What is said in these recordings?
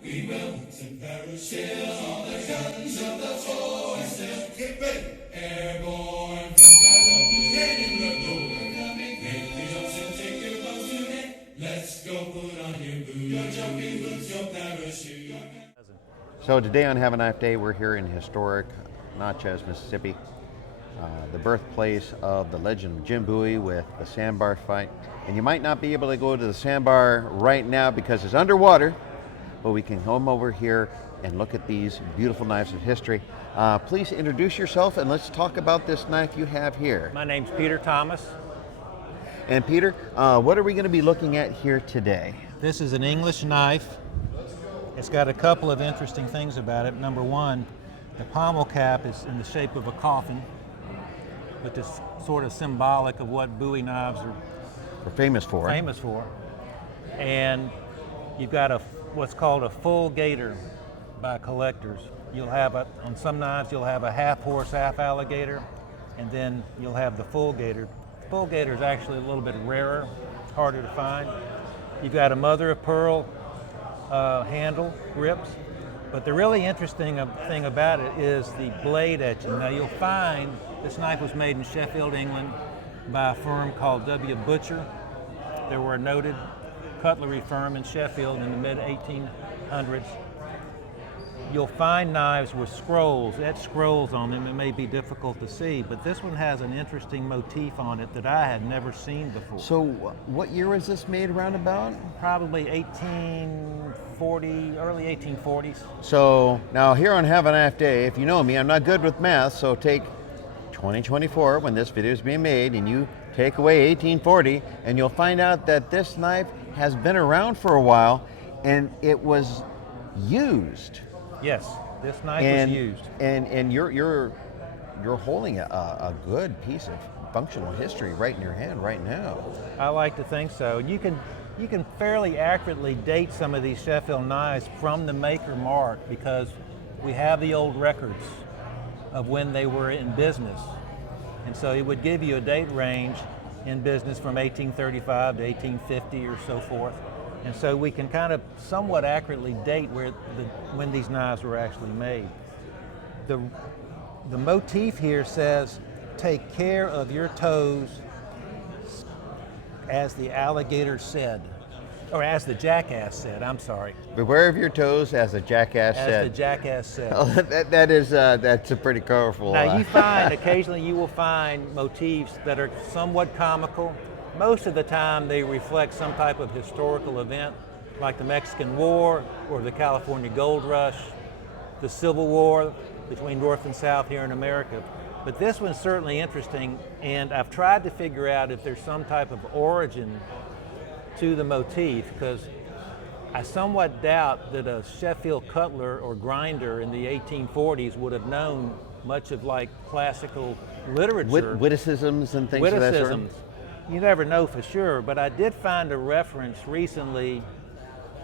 We will to parachute on the guns of the foe and still get ready. Airborne from skies of the head in the door. Coming, make the jumps and take your boats today. Let's go put on your boots, your jumping boots, your parachute. So today on Have a Knife Day, we're here in historic Natchez, Mississippi, the birthplace of the Legend of Jim Bowie with the sandbar fight. And you might not be able to go to the sandbar right now because it's underwater, but we can come over here and look at these beautiful knives of history. Please introduce yourself and let's talk about this knife you have here. My name's Peter Thomas. And Peter, what are we going to be looking at here today? This is an English knife. It's got a couple of interesting things about it. Number one, the pommel cap is in the shape of a coffin, which is sort of symbolic of what Bowie knives are famous for. And you've got what's called a full gator by collectors. You'll have on some knives you'll have a half horse, half alligator, and then you'll have the full gator. The full gator is actually a little bit rarer, harder to find. You've got a mother of pearl handle grips, but the really interesting thing about it is the blade etching. Now you'll find this knife was made in Sheffield, England by a firm called W. Butcher. They were a noted cutlery firm in Sheffield in the mid-1800s. You'll find knives with scrolls, etched scrolls on them. It may be difficult to see, but this one has an interesting motif on it that I had never seen before. So what year was this made around about? Probably 1840, early 1840s. So now here on Have a Knife Day, if you know me, I'm not good with math, so take 2024 when this video is being made and you take away 1840 and you'll find out that this knife has been around for a while and it was used. Yes, this knife was used. And you're holding a good piece of functional history right in your hand right now. I like to think so. You can fairly accurately date some of these Sheffield knives from the maker mark because we have the old records of when they were in business. And so it would give you a date range in business from 1835 to 1850 or so forth. And so we can kind of somewhat accurately date when these knives were actually made. The motif here says, "Take care of your toes, as the alligator said," or as the jackass said, I'm sorry. Beware of your toes, as the jackass said. As the jackass said. Oh, that's a pretty colorful. Now occasionally you will find motifs that are somewhat comical. Most of the time they reflect some type of historical event, like the Mexican War or the California Gold Rush, the Civil War between North and South here in America. But this one's certainly interesting, and I've tried to figure out if there's some type of origin to the motif, because I somewhat doubt that a Sheffield cutler or grinder in the 1840s would have known much of like classical literature. Witticisms and things of that sort? You never know for sure, but I did find a reference recently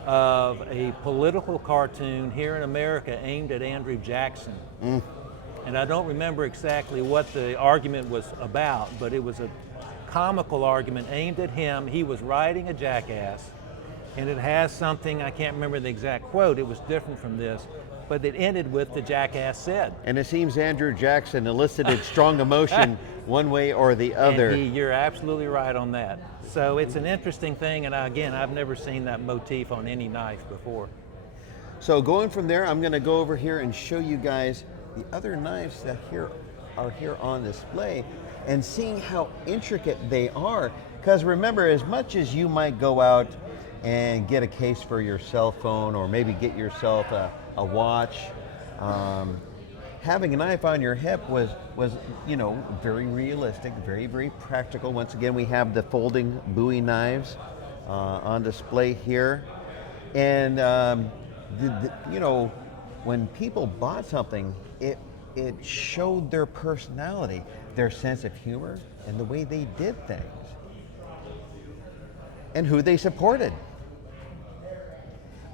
of a political cartoon here in America aimed at Andrew Jackson. And I don't remember exactly what the argument was about, but it was a comical argument aimed at him. He was riding a jackass, and it has something, I can't remember the exact quote, it was different from this, but it ended with "the jackass said." And it seems Andrew Jackson elicited strong emotion one way or the other. And you're absolutely right on that. So it's an interesting thing, and again, I've never seen that motif on any knife before. So going from there, I'm going to go over here and show you guys the other knives that are here on display and seeing how intricate they are. Because remember, as much as you might go out and get a case for your cell phone or maybe get yourself a watch, having a knife on your hip was very realistic, very, very practical. Once again, we have the folding Bowie knives on display here. And when people bought something, it showed their personality, their sense of humor, and the way they did things, and who they supported.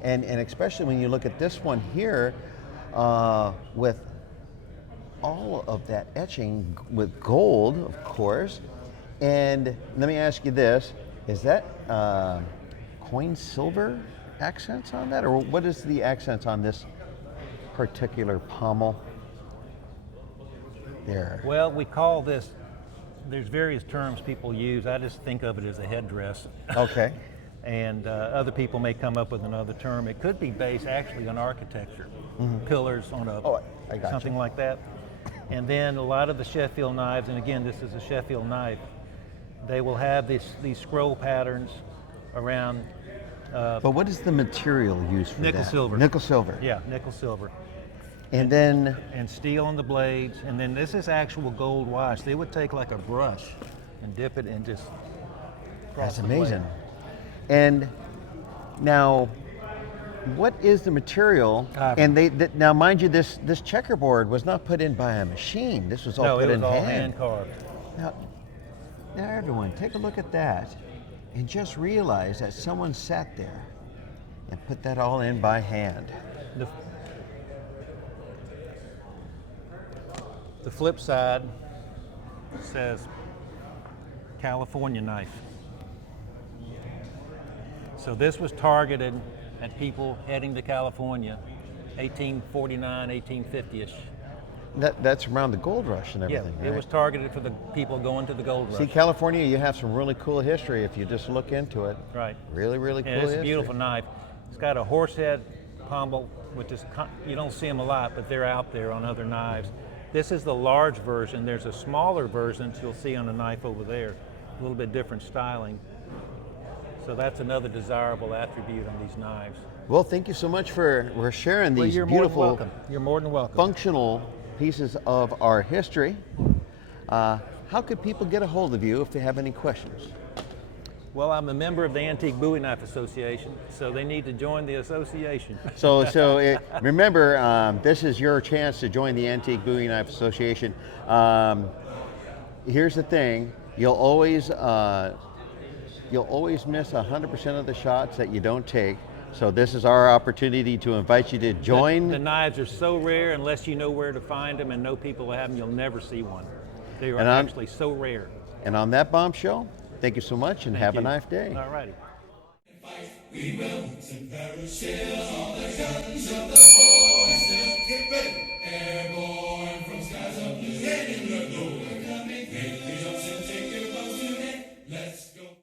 And especially when you look at this one here, with all of that etching with gold, of course. And let me ask you this, is that coin silver? accents on that, or what is the accents on this particular pommel? There. Well, we call this, there's various terms people use. I just think of it as a headdress. Okay. And other people may come up with another term. It could be based actually on architecture, pillars on a I got something you. like that. And then a lot of the Sheffield knives, and again, this is a Sheffield knife, they will have these scroll patterns around. But what is the material used for Nickel that? silver. Nickel silver. Yeah, nickel silver. And then, And steel on the blades, and then this is actual gold wash. They would take like a brush and dip it and just cross that's the blade. amazing. And now, what is the material? Ivory. And now, mind you, this checkerboard was not put in by a machine. This was all No, put it was in all hand. hand carved. Now, everyone, take a look at that, and just realize that someone sat there and put that all in by hand. The flip side says California knife. So this was targeted at people heading to California, 1849, 1850-ish. That's around the gold rush and everything, It right? was targeted for the people going to the gold rush. See, California, you have some really cool history if you just look into it. Right. Really, really cool And it's a history. beautiful knife. It's got a horse head pommel, which is, you don't see them a lot, but they're out there on other knives. This is the large version. There's a smaller version you'll see on the knife over there. A little bit different styling. So that's another desirable attribute on these knives. Well, thank you so much for sharing these You're more than beautiful, welcome. You're more than welcome. functional pieces of our history. How could people get a hold of you if they have any questions? Well, I'm a member of the Antique Bowie Knife Association, so they need to join the association. Remember, this is your chance to join the Antique Bowie Knife Association. Here's the thing: you'll always miss 100% of the shots that you don't take. So this is our opportunity to invite you to join. The knives are so rare, unless you know where to find them and know people who have them, you'll never see one. They are actually so rare. And on that bombshell, thank you so much, and have a you. nice day. All righty. We will, and perish